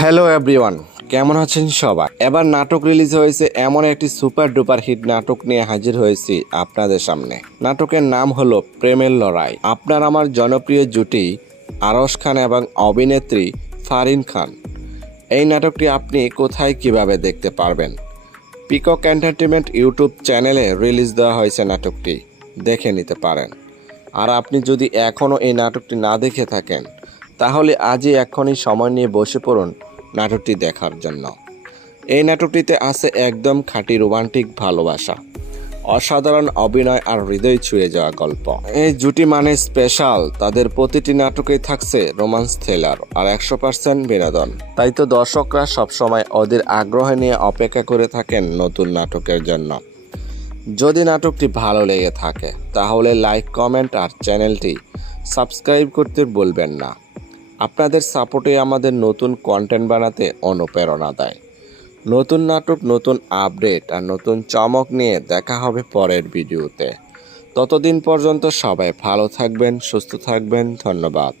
Hello everyone, কেমন আছেন সবাই? এবার নাটক রিলিজ হয়েছে এমন একটি সুপার ডুপার হিট নাটক নিয়ে হাজির হয়েছি আপনাদের সামনে। নাটকের নাম হলো প্রেমের লড়াই। আপনার আমার জনপ্রিয় জুটি আরস খান এবং অভিনেত্রী ফারিন খান। এই নাটকটি আপনি কোথায় কীভাবে দেখতে পারবেন? পিকক এন্টারটেনমেন্ট ইউটিউব চ্যানেলে রিলিজ দেওয়া হয়েছে নাটকটি, দেখে নিতে পারেন। আর আপনি যদি এখনও এই নাটকটি না দেখে থাকেন, তাহলে আজই এখনই সময় নিয়ে বসে পড়ুন নাটকটি দেখার জন্য। এই নাটকটিতে আছে একদম খাঁটি রোমান্টিক ভালোবাসা, অসাধারণ অভিনয় আর হৃদয় ছুঁয়ে যাওয়া গল্প। এই জুটি মানে স্পেশাল, তাদের প্রতিটি নাটকেই থাকছে রোমান্স, থ্রিলার আর একশো পার্সেন্ট বিনোদন। তাই তো দর্শকরা সবসময় ওদের আগ্রহ নিয়ে অপেক্ষা করে থাকেন নতুন নাটকের জন্য। যদি নাটকটি ভালো লেগে থাকে, তাহলে লাইক, কমেন্ট আর চ্যানেলটি সাবস্ক্রাইব করতে বলবেন না। আপনাদের সাপোর্টে আমাদের নতুন কন্টেন্ট বানাতে অনুপ্রেরণা দেয়। নতুন নাটক, নতুন আপডেট আর নতুন চমক নিয়ে দেখা হবে পরের ভিডিওতে। ততদিন পর্যন্ত সবাই ভালো থাকবেন, সুস্থ থাকবেন, ধন্যবাদ।